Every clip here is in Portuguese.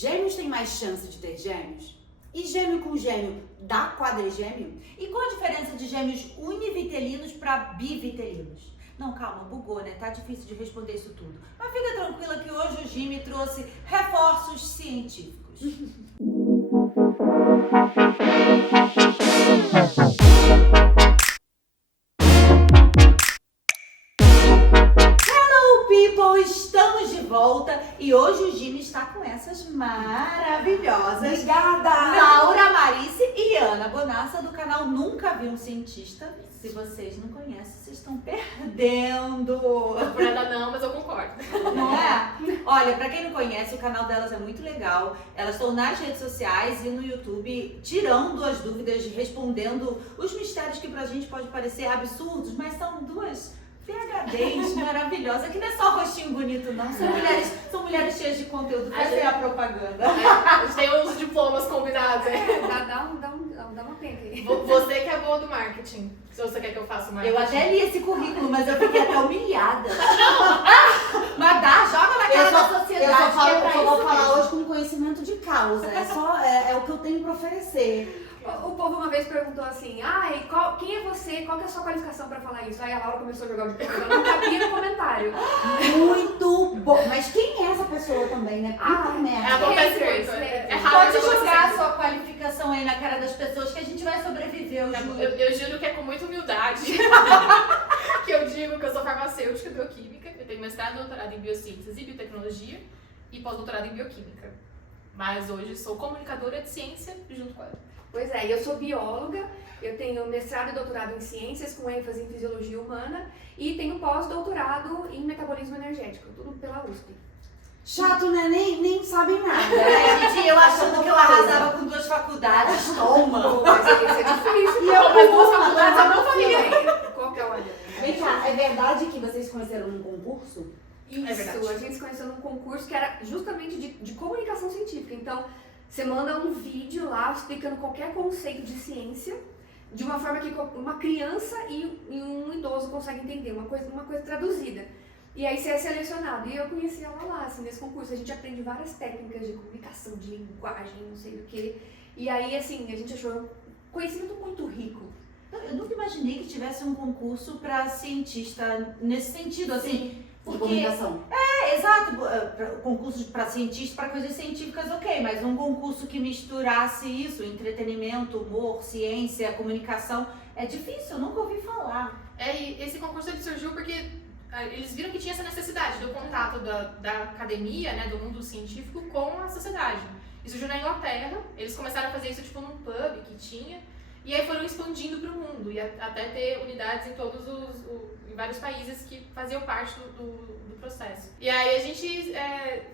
Gêmeos têm mais chance de ter gêmeos? E gêmeo com gêmeo dá quadrigêmeo? E qual a diferença de gêmeos univitelinos para bivitelinos? Não, calma, bugou, né? Tá difícil de responder isso tudo. Mas fica tranquila que hoje o Jimmy trouxe reforços científicos. People, estamos de volta e hoje o Jimmy está com essas maravilhosas. Obrigada! Laura Marice e Ana Bonassa do canal Nunca Vi um Cientista. Se vocês não conhecem, vocês estão perdendo. Não por nada não, mas eu concordo. Não é? Olha, pra quem não conhece, o canal delas é muito legal. Elas estão nas redes sociais e no YouTube tirando as dúvidas, respondendo os mistérios que pra gente pode parecer absurdos, mas são duas PhDs maravilhosas, que não é só rostinho bonito, não. São mulheres cheias de conteúdo. Fazer a propaganda. A gente tem uns diplomas combinados, Dá uma penca aí. Você que é boa do marketing, se você quer que eu faça o marketing. Eu até li esse currículo, mas eu fiquei até humilhada. Mas dá, joga na cara da sociedade. Eu só vou falar hoje com conhecimento de causa. É o que eu tenho pra oferecer. O povo uma vez perguntou assim, quem é você? Qual que é a sua qualificação pra falar isso? Aí a Laura começou a jogar o diploma, eu não cabia no comentário. Muito bom. Mas quem é essa pessoa também, né? Puta merda. Acontece muito. É raro. Pode jogar a sua qualificação aí na cara das pessoas que a gente vai sobreviver, eu juro. Eu juro que é com muita humildade que eu digo que eu sou farmacêutica bioquímica. Eu tenho mestrado e doutorado em biossíntese e biotecnologia e pós-doutorado em bioquímica. Mas hoje sou comunicadora de ciência junto com ela. Pois é, eu sou bióloga, eu tenho mestrado e doutorado em ciências com ênfase em fisiologia humana e tenho pós-doutorado em metabolismo energético, tudo pela USP. Chato, né? Nem sabem nada. Gente, eu achando que eu arrasava com 2 faculdades, toma! Mas isso é difícil. E eu Mas com 2 uma, faculdades eu não faria. Qual que é o olho? Vem cá, é verdade que vocês se conheceram num concurso? Isso, verdade. a gente se conheceu num concurso que era justamente de comunicação científica. Então, você manda um vídeo lá explicando qualquer conceito de ciência de uma forma que uma criança e um idoso conseguem entender, uma coisa traduzida. E aí você é selecionado. E eu conheci ela lá, assim, nesse concurso. A gente aprende várias técnicas de comunicação, de linguagem, não sei do que. E aí, assim, a gente achou um conhecimento muito rico. Eu nunca imaginei que tivesse um concurso para cientista nesse sentido, assim. De comunicação. Exato, concursos para cientista, para coisas científicas, ok, mas um concurso que misturasse isso, entretenimento, humor, ciência, comunicação, é difícil, eu nunca ouvi falar. E esse concurso ele surgiu porque eles viram que tinha essa necessidade do contato da academia, né, do mundo científico com a sociedade. Isso surgiu na Inglaterra, eles começaram a fazer isso tipo num pub que tinha, e aí foram expandindo para o mundo, e até ter unidades em em vários países que faziam parte do processo. E aí a gente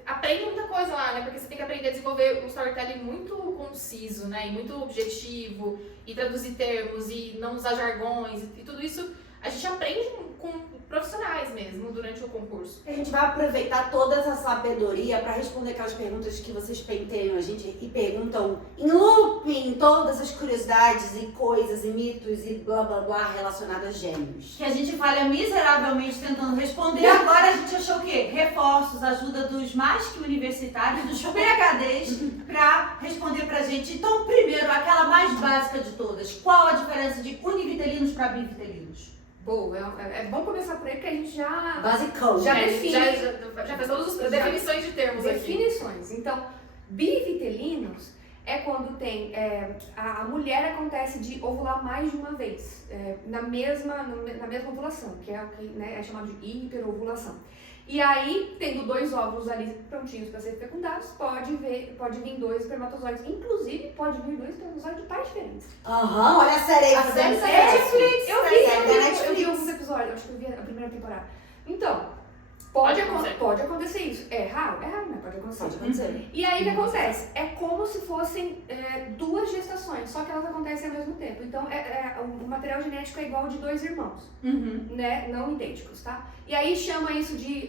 aprende muita coisa lá, né? Porque você tem que aprender a desenvolver um storytelling muito conciso, né? E muito objetivo, e traduzir termos, e não usar jargões, e tudo isso a gente aprende com profissionais mesmo durante o concurso. A gente vai aproveitar toda essa sabedoria para responder aquelas perguntas que vocês penteiam a gente e perguntam em looping todas as curiosidades e coisas e mitos e blá blá blá relacionados a gêmeos. Que a gente falha miseravelmente tentando responder, agora a gente achou o quê? Reforços, ajuda dos mais que universitários, dos PhDs, para responder pra gente. Então, primeiro, aquela mais básica de todas, qual a diferença de univitelinos para bivitelinos? Boa, é bom começar por aí porque a gente já Basicão. Já É, define. já fez todas as definições de termos aqui. definições. Então, bivitelinos é quando tem a mulher acontece de ovular mais de uma vez na mesma ovulação, que é o que, né, é chamado de hiperovulação. E aí, tendo 2 óvulos ali prontinhos para serem fecundados, pode vir 2 espermatozoides. Inclusive, pode vir 2 espermatozoides de pais diferentes. Aham, olha a série aí. A série da Netflix. Eu vi alguns episódios, acho que eu vi a primeira temporada. Então, pode acontecer isso. É raro, mas pode acontecer. Pode acontecer. E aí o que acontece? É como se fossem 2 gestações, só que elas acontecem ao mesmo tempo. Então o material genético é igual de 2 irmãos, né? Não idênticos, tá? E aí chama isso de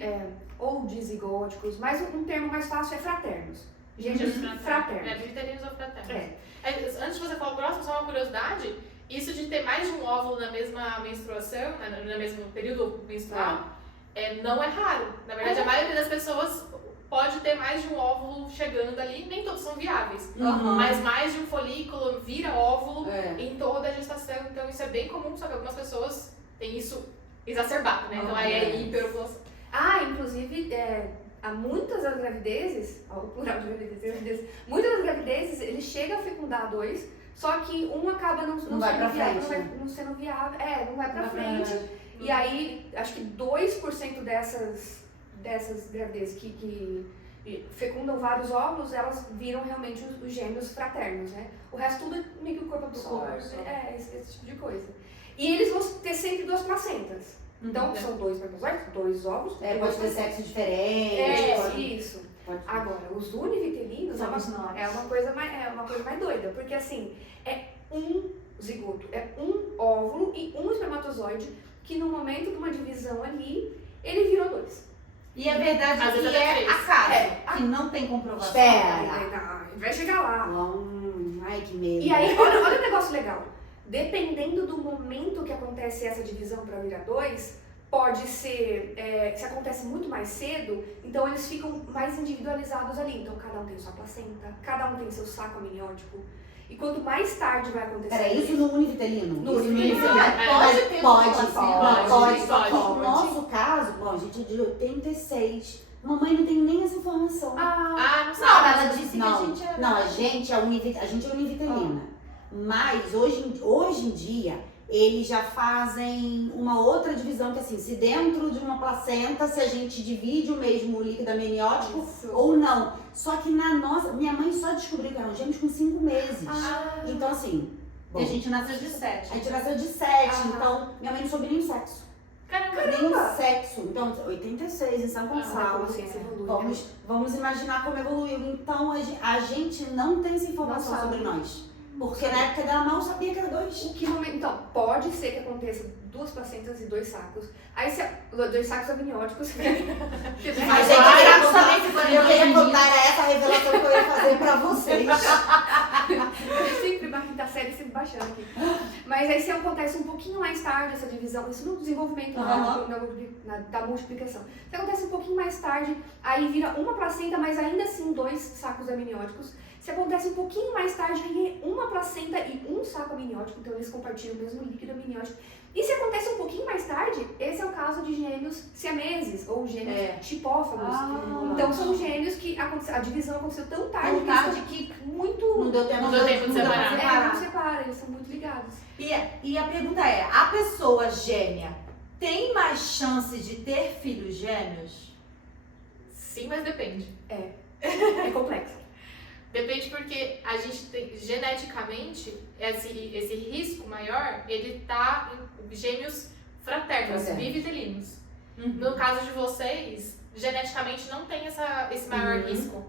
ou dizigóticos, mas um termo mais fácil é fraternos. Gêmeos fraternos. Bivitelinos ou fraternos. Antes de você falar o próximo, só uma curiosidade, isso de ter mais de um óvulo na mesma menstruação, no mesmo período menstrual, não é raro. Na verdade, a maioria das pessoas pode ter mais de um óvulo chegando ali, nem todos são viáveis. Uhum. Mas mais de um folículo vira óvulo É. em toda a gestação, então isso é bem comum, só que algumas pessoas têm isso exacerbado, né? Então aí é hiperovulação. Inclusive, há muitas das gravidezes, o plural de gravidezes, muitas das gravidezes, ele chega a fecundar dois, só que um acaba não vai sendo pra viável, frente, não sendo viável, não vai pra frente. E aí, acho que 2% dessas gravidezes que fecundam vários óvulos, elas viram realmente os gêmeos fraternos, né? O resto tudo é meio que o corpo do corpo, esse tipo de coisa. E eles vão ter sempre 2 placentas. Então, são 2 espermatozoides, 2 óvulos. Pode ter sexo diferente. Isso. Pode. Agora, os univitelinos é uma coisa mais doida, porque assim, é um zigoto, é um óvulo e um espermatozoide que no momento de uma divisão ali, ele virou 2. E é verdade Às que vezes é até três. acaso, que não tem comprovação. Espera. Vai chegar lá. Ai, que medo. E aí, olha o negócio legal. Dependendo do momento que acontece essa divisão para virar 2, pode ser, se acontece muito mais cedo, então eles ficam mais individualizados ali. Então, cada um tem sua placenta, cada um tem seu saco amniótico. E quanto mais tarde vai acontecer... Peraí, isso no univitelino? No Isso univitelino. Pode ter Pode. dupla No nosso caso, bom, a gente é de 86. Mamãe não tem nem essa informação. Ah, não Não, sabe. ela disse que a gente era... Não, a gente é univitelina. Mas hoje em dia, eles já fazem uma outra divisão, que assim, se dentro de uma placenta, se a gente divide o mesmo líquido amniótico Isso. ou não. Só que na nossa, minha mãe só descobriu que eram gêmeos com 5 meses. Então assim, E a gente nasceu de 7. a gente nasceu de 7, então minha mãe não soube nem o sexo. Caramba. Nem o sexo. Então, 86 em São A Gonçalo. consciência evolui. Vamos imaginar como evoluiu. Então, a gente não tem essa informação Não sabe. sobre nós. Porque na época dela mal sabia que era 2. Então, pode ser que aconteça 2 placentas e 2 sacos. Aí, 2 sacos amnióticos. Mas eu eu queria contar essa revelação que eu ia fazer pra vocês. Sempre na quinta série, sempre baixando aqui. Mas aí se acontece um pouquinho mais tarde essa divisão, isso no desenvolvimento da multiplicação. Se acontece um pouquinho mais tarde, aí vira uma placenta, mas ainda assim 2 sacos amnióticos. Se acontece um pouquinho mais tarde, aí é uma placenta e um saco amniótico, então eles compartilham o mesmo líquido amniótico. E se acontece um pouquinho mais tarde, esse é o caso de gêmeos siameses, ou gêmeos chipófagos. Então são gêmeos que a divisão aconteceu tão tarde, que muito... Não deu tempo Não deu tempo de separar. Não separa, eles são muito ligados. E a pergunta é, a pessoa gêmea tem mais chance de ter filhos gêmeos? Sim, mas depende. É complexo. Depende porque a gente tem, geneticamente, esse risco maior, ele tá em gêmeos fraternos, bivitelinos. No caso de vocês, geneticamente não tem esse maior risco.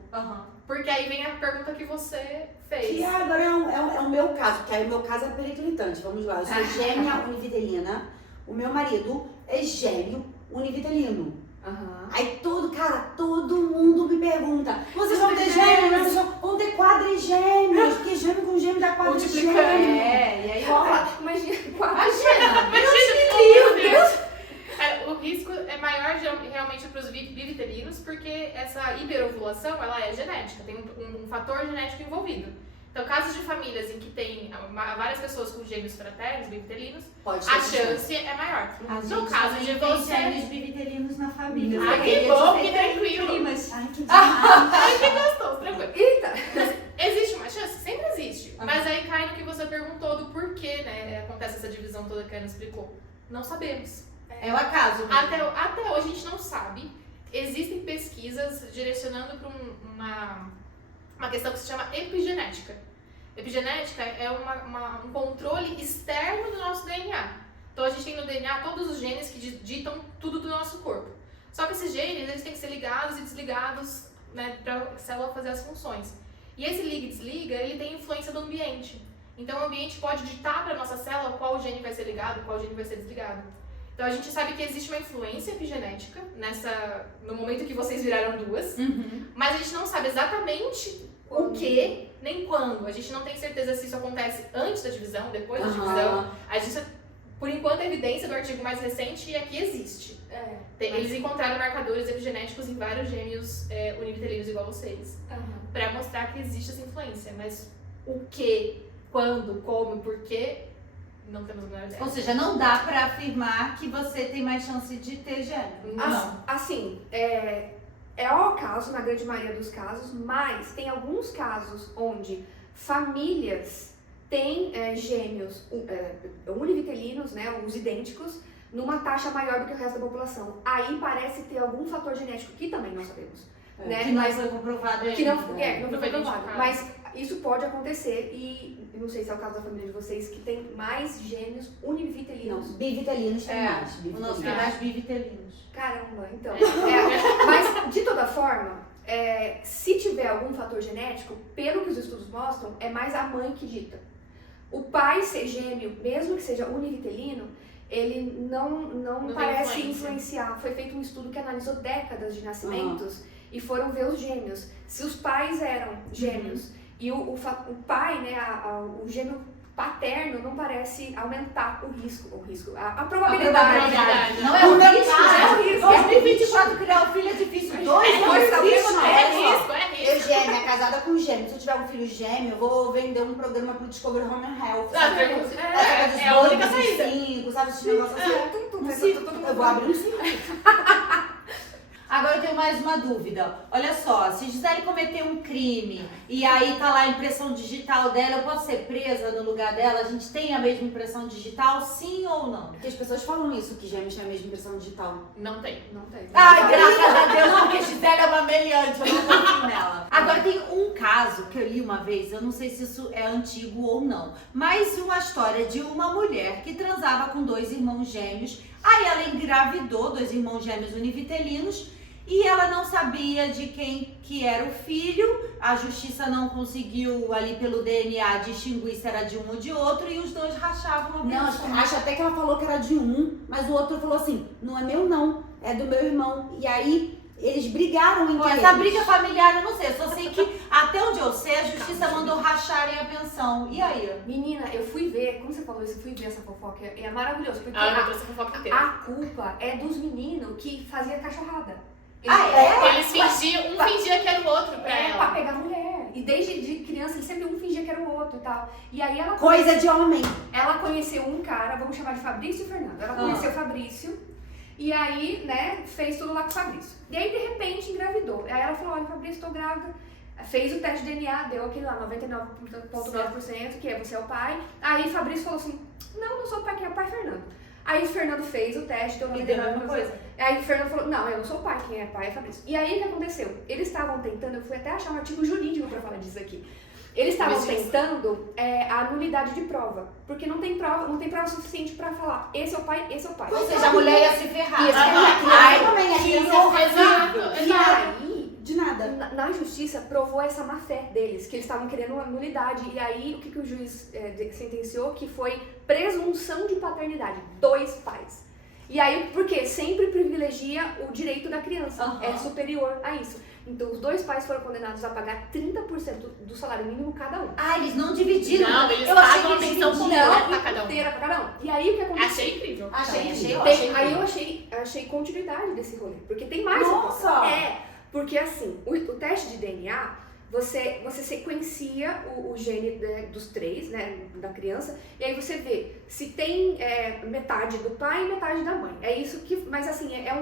Porque aí vem a pergunta que você fez. Que agora é o meu caso, porque aí o meu caso é periclitante. Vamos lá, eu sou gêmea univitelina, o meu marido é gêmeo univitelino. Aí todo mundo me pergunta, vocês vão ter gêmeos? Vão ter quadrigêmeos, porque gêmeo com gêmeo dá quadrigêmeo. E aí Imagina, Meu Deus! O risco é maior realmente para os bivitelinos, porque essa hiperovulação ela é genética, tem um fator genético envolvido. Então, casos de famílias em que tem várias pessoas com gêmeos fraternos, bivitelinos, a chance é maior. No caso de você... gêmeos bivitelinos na família. Ah, que bom, que tranquilo. Primas. Ai, que demais. Ai, que gostoso, tranquilo. Eita! Existe uma chance? Sempre existe. Mas aí cai no que você perguntou do porquê, né? Acontece essa divisão toda que a Ana explicou. Não sabemos. É o acaso. Até hoje a gente não sabe. Existem pesquisas direcionando para uma questão que se chama epigenética. Epigenética é um controle externo do nosso DNA. Então a gente tem no DNA todos os genes que ditam tudo do nosso corpo. Só que esses genes eles têm que ser ligados e desligados, né, para a célula fazer as funções. E esse liga e desliga, ele tem influência do ambiente. Então o ambiente pode ditar para a nossa célula qual gene vai ser ligado, qual gene vai ser desligado. Então a gente sabe que existe uma influência epigenética no momento que vocês viraram 2, mas a gente não sabe exatamente o que, nem quando. A gente não tem certeza se isso acontece antes da divisão, depois da divisão. A gente por enquanto, a evidência do artigo mais recente é que existe. Eles encontraram marcadores epigenéticos em vários gêmeos univitelinos igual vocês, pra mostrar que existe essa influência. Mas o que, quando, como, por quê, não temos a menor ideia. Ou seja, não dá pra afirmar que você tem mais chance de ter gêmeo. Não. Assim, é ao caso, na grande maioria dos casos, mas tem alguns casos onde famílias têm gêmeos univitelinos, né, os idênticos, numa taxa maior do que o resto da população. Aí parece ter algum fator genético que também não sabemos. Né? Que não foi comprovado ainda. Que não foi comprovado. identificado. Mas isso pode acontecer e eu não sei se é o caso da família de vocês, que tem mais gêmeos univitelinos. Não, bivitelinos tem mais. O nosso tem mais bivitelinos. Caramba, então. Mas, de toda forma, se tiver algum fator genético, pelo que os estudos mostram, é mais a mãe que dita. O pai ser gêmeo, mesmo que seja univitelino, ele não parece influenciar. Foi feito um estudo que analisou décadas de nascimentos e foram ver os gêmeos. Se os pais eram gêmeos e o pai, né, o gêmeo paterno não parece aumentar o risco, a probabilidade. Não é o risco, é o risco. 2024 criar um filho é difícil. Eugênia, casada com gêmeo. Se eu tiver um filho gêmeo, eu vou vender um programa pro Discovery Home and Health. É a única saída. 5, sabe esse negócio assim? Eu vou abrir um circuito. Agora eu tenho mais uma dúvida. Olha só, se Gisele cometer um crime e aí tá lá a impressão digital dela, eu posso ser presa no lugar dela? A gente tem a mesma impressão digital, sim ou não? Porque as pessoas falam isso, que gêmeos têm a mesma impressão digital. Não tem. Ai, graças a Deus, não, porque Gisele é uma meliante, eu não confio nela. Agora tem um caso que eu li uma vez, eu não sei se isso é antigo ou não, mas uma história de uma mulher que transava com 2 irmãos gêmeos, aí ela engravidou 2 irmãos gêmeos univitelinos, e ela não sabia de quem que era o filho, a justiça não conseguiu ali pelo DNA distinguir se era de um ou de outro e os 2 rachavam a pensão. Não, acho até que ela falou que era de um, mas o outro falou assim, não é meu não, é do meu irmão. E aí eles brigaram entre eles. Essa briga familiar eu não sei, eu só sei que até onde eu sei a justiça mandou racharem a pensão. E aí? Menina, eu fui ver, como você falou isso, eu fui ver essa fofoca, é maravilhoso, porque Eu trouxe a fofoca inteira. a culpa é dos meninos que faziam cachorrada. Eles fingiam, um fingia que era o outro pra pra ela. pegar mulher. E desde de criança, eles sempre um fingia que era o outro e tal. E aí ela Coisa de homem. Ela conheceu um cara, vamos chamar de Fabrício e Fernando. Ela conheceu o Fabrício e aí, né, fez tudo lá com o Fabrício. E aí, de repente, engravidou. Aí ela falou, olha, Fabrício, tô grávida. Fez o teste de DNA, deu aquele lá, 99,9%, que é você é o pai. Aí Fabrício falou assim, não sou o pai, quem é o pai é Fernando. Aí o Fernando fez o teste, deu 99%. Aí o Fernando falou, não, eu não sou o pai, quem é pai é Fabrício. E aí o que aconteceu? Eles estavam tentando, eu fui até achar um artigo jurídico pra falar disso aqui. Eles estavam tentando a nulidade de prova, porque não tem prova suficiente pra falar, esse é o pai, esse é o pai. Ou seja, a mulher ia se ferrar. Ia se ferrar. Também, a criança E aí, de nada. na justiça provou essa má fé deles, que eles estavam querendo uma nulidade. E aí, o que o juiz sentenciou? Que foi presunção de paternidade. 2 pais. E aí, porque sempre privilegia o direito da criança, é superior a isso. Então, os 2 pais foram condenados a pagar 30% do salário mínimo cada um. Ah, eles não dividiram. Não, eles eu pagam a achei que pensão completa pra cada um. Inteira pra cada um. E aí, o que aconteceu? Achei incrível. Aí eu achei continuidade desse rolê, porque tem mais. Nossa! Porque assim, o teste de DNA, você sequencia o gene dos 3, né, da criança, e aí você vê se tem metade do pai e metade da mãe. É isso que, mas assim, é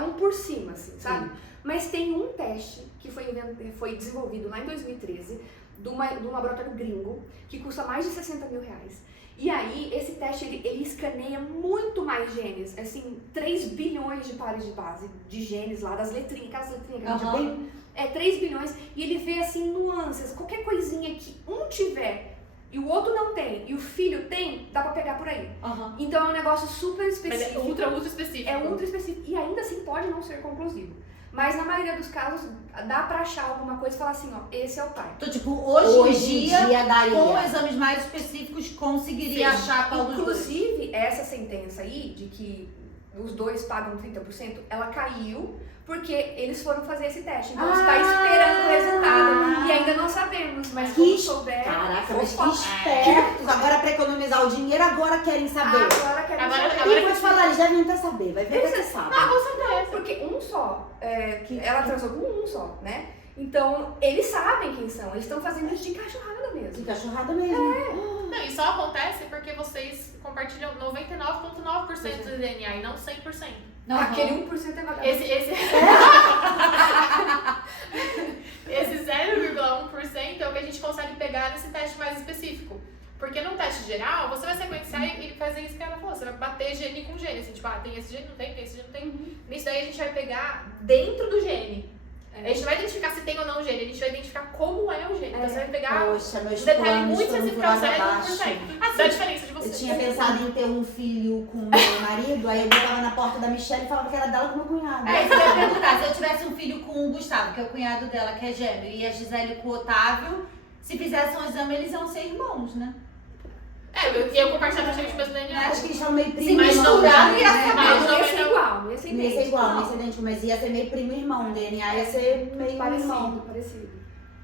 um por cima, assim, sabe? Sim. Mas tem um teste que foi desenvolvido lá em 2013, de um laboratório gringo, que custa mais de 60 mil reais. E aí, esse teste, ele escaneia muito mais genes, assim, 3 bilhões de pares de base de genes lá, das letrinhas, aquelas letrinhas que a gente tem, 3 bilhões, e ele vê, assim, nuances, qualquer coisinha que um tiver e o outro não tem, e o filho tem, dá pra pegar por aí. Então, é um negócio super específico. Mas é ultra específico. É ultra específico, e ainda assim pode não ser conclusivo. Mas na maioria dos casos, dá pra achar alguma coisa e falar assim, ó, esse é o pai. Então, tipo, hoje em dia daria. Com exames mais específicos, conseguiria achar qual dos dois. Inclusive, essa sentença aí, de que os 2 pagam 30%, ela caiu porque eles foram fazer esse teste. Então, está esperando o resultado. E ainda não sabemos, mas quando souber... Caraca, Caraca, mas que Opa. espertos. Agora, pra economizar o dinheiro, agora querem saber. Agora quero Agora- saber. E vou te falar, eles devem até saber. Vai ver Eles- que você sabe. Ah, com certeza. Porque um só, ela transou com um só, né? Então, eles sabem quem são, eles estão fazendo isso de cachorrada De mesmo. cachorrada mesmo. Não, e só acontece porque vocês compartilham 99,9% do DNA e não 100%. Aquele 1% é vagabundo. Esse 0,1% é o que a gente consegue pegar nesse teste mais específico. Porque no teste geral, você vai sequenciar e fazer isso que ela falou. Você vai bater gene com gene. Assim, tipo, tem esse gene, não tem, tem esse gene, não tem. Nisso daí a gente vai pegar dentro do gene. A gente não vai identificar se tem ou não o gene, a gente vai identificar como é o gene. Então você vai pegar Poxa, meus um detalhe planos muito foram específico, por é o água abaixo. 0,1%. Da diferença de Eu vocês. tinha pensado em ter um filho com o meu marido, aí eu botava na porta da Michelle e falava que era dela com o meu cunhado. É, isso que eu ia perguntar. Se eu tivesse um filho com o Gustavo, que é o cunhado dela, que é gêmeo, e a Gisele com o Otávio, se fizessem um exame, eles iam ser irmãos, né? Eu compartilho praticamente o mesmo DNA. Acho que eles estavam meio Se primo e irmão. misturar, ia né? ser mais Não ou ia ser menos. igual, não ia ser Não ia ser idêntico. igual, não ia Não. ser idêntico, mas ia ser meio primo e irmão. O DNA ia ser meio irmão. Parecido.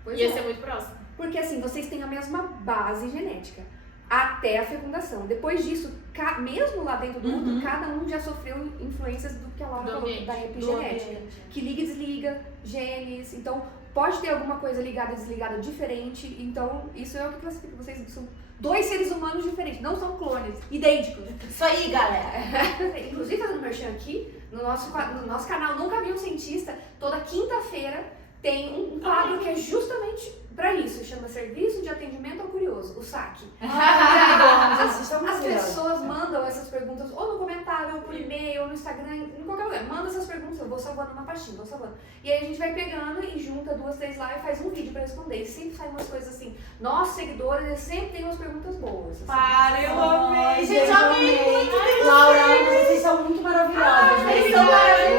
Pois Ia é. ser muito próximo. Porque assim, vocês têm a mesma base genética. Até a fecundação. Depois disso, mesmo lá dentro do útero, cada um já sofreu influências do que a Laura Do falou, ambiente. da epigenética. Que liga e desliga, genes. Então, pode ter alguma coisa ligada e desligada diferente. Então, isso é o que classifica. Vocês são 2 seres humanos diferentes, não são clones, idênticos. Isso aí, galera. Inclusive, fazendo merchan aqui, no nosso canal Nunca Vi um Cientista, toda quinta-feira tem um quadro que é justamente pra isso. Chama Serviço de Atendimento ao Curioso, o SAC. Vocês estão As maravilhosos. pessoas mandam essas perguntas ou no comentário, ou por e-mail, ou no Instagram, em qualquer lugar. Manda essas perguntas, eu vou salvando uma pastinha, vou salvando. E aí a gente vai pegando e junta 2, 3 lá e faz um vídeo pra responder. E sempre sai umas coisas assim. Nossos seguidores, eles sempre têm umas perguntas boas. Assim. Para, eu amei. Ai, Gente, eu amei muito. Laura, vocês são muito maravilhosas. Vocês né? são Eu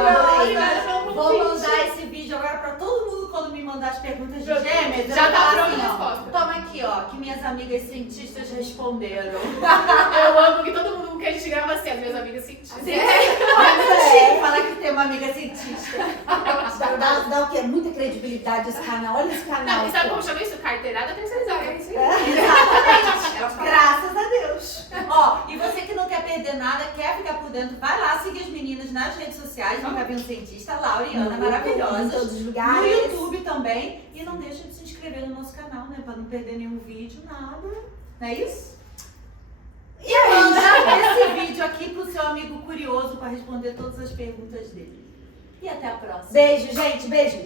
adorei. maravilhosos. Vou mandar esse vídeo agora pra todo mundo quando me mandar as perguntas de gêmeas. Já eu tá vou falar pronta a assim, ó, resposta. Toma aqui, ó, que minhas amigas cientistas responderam. Eu amo que todo mundo que a gente grava assim, as minhas amigas cientistas. Chique falar que tem uma amiga cientista. Dá o quê? Muita credibilidade esse canal. Olha esse canal. Não, e sabe aqui, como ó. chama isso? Carteirada terceirizada. É isso aí. Exatamente. Elas falam. Graças a Deus. Ó, e você que não quer perder nada, quer ficar por dentro, vai lá seguir as meninas nas redes sociais. Nunca vi um cientista, Laura e Ana, Em maravilhosas. todos os No lugares. YouTube também. E não deixa de se inscrever no nosso canal, né? Pra não perder nenhum vídeo, nada. Não é isso? E manda esse vídeo aqui pro seu amigo curioso pra responder todas as perguntas dele. E até a próxima. Beijo, gente. Beijo.